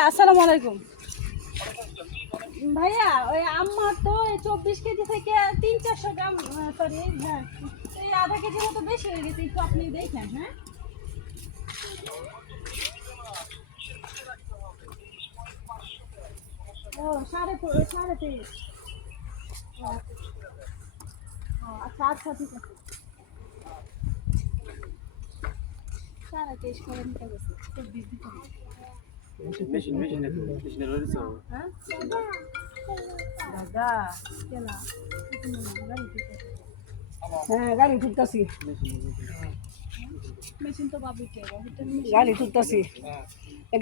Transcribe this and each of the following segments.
ভাইয়া আসসালামু আলাইকুম। ভাইয়া ওই আমার তো 24 কেজি থেকে 300-400 গ্রাম সরি হ্যাঁ এই আধা কেজির মতো বেশি হয়ে গেছে, একটু আপনি দেখেন। হ্যাঁ ও সাড়ে 3.5। আচ্ছা আচ্ছা ঠিক আছে, 23.5 করে নিতে গেছে 24 দিতে হবে। হ্যাঁ দাদা কেনা হ্যাঁ গাড়ি তুলতাছি, মেশিন তো বাবুকে গাড়ি তুলতাছি,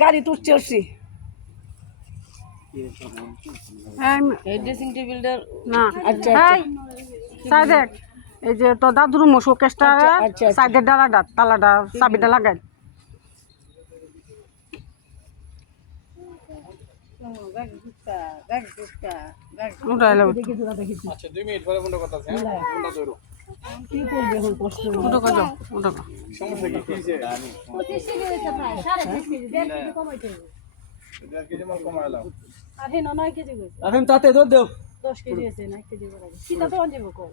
গাড়ি তুলছি উঠছি। এই ড্রেসিং টেবিলটার না আচ্ছা সাইডে এই যে তো দাদুর মশো কেসটা আচ্ছা, আচ্ছা। সাইডের ডালাটা তালাটা চাবিটা লাগাই উঠাইলে দেখি তোরা দেখি আচ্ছা 2 মিনিট পরে ফোনটা করতেছি। হ্যাঁ ফোনটা ধরো। কি করবে এখন কষ্ট উঠো কাজো উঠো সমস্যা কি হইছে? 25 কেজি হয়েছে প্রায় 3.5 কেজি 1.5 কেজি কমাইতে হবে। 1.5 কেজি মাল কমাইলাম। আর হেন 9 কেজি হয়েছে, এখন তাতে দৌড় দেও 10 কেজি হয়েছে 9 কেজি করে কিটা তো আনব কো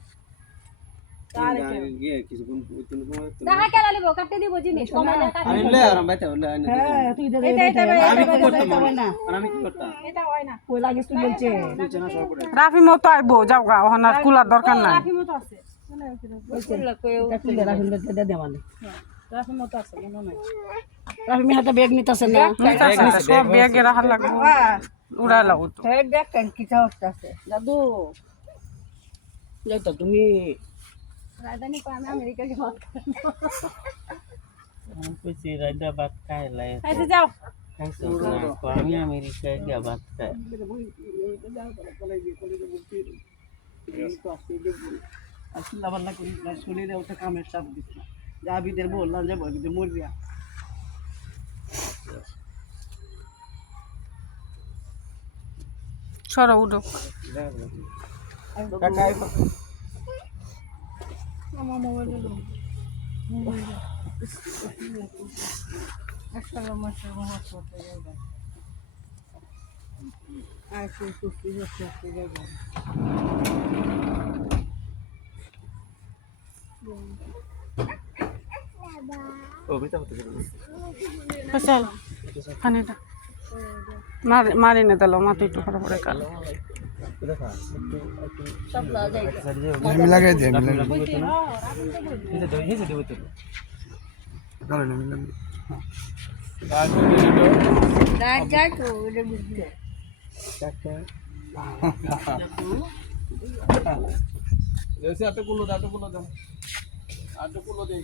তার দেখা কেলা লিবো কাটতে দিব জিনিস কমাইলে কাটতে হ্যাঁ তুই দে এটা হয় না কই লাগিস তুই বলছে রাফি মতো আইবো যাও গা ওখানে আর কুলার দরকার নাই রাফি মতো আছে এটা তুই রাখুন দে দে মানে রাফি মতো আছে কেন নাই রাফি মিহাটা ব্যাগ নিতাছে না সব ব্যাগে রাখার লাগবো উড়াই লাগবো তো হ্যাঁ ব্যাগ কেন কি আছে দাদু যাই তো তুমি রাজধানী কো আমি আমেরিকা কে বাত कुछ राजा बात का है लाए আচ্ছা যাও कैसे कौन अमेरिका क्या बात का আসলে আবার না করি শরীরে ওটা কামের চাপ দিস না যা বিদের বললাম যে বলবি মরবি সরো উঠো আমার মোবাইল দিলো একটা মাসের মহৎ করতে যাবে আর কি সুস্থ করতে যাবে চল পানিটা মারি না দিল মাথা একটু ফটো করে কাল আমি লাগাই দিই আমি লাগাই রাজা তো ওটা বুঝতে जैसे आटे कुलो दाओ आटे कुलो दे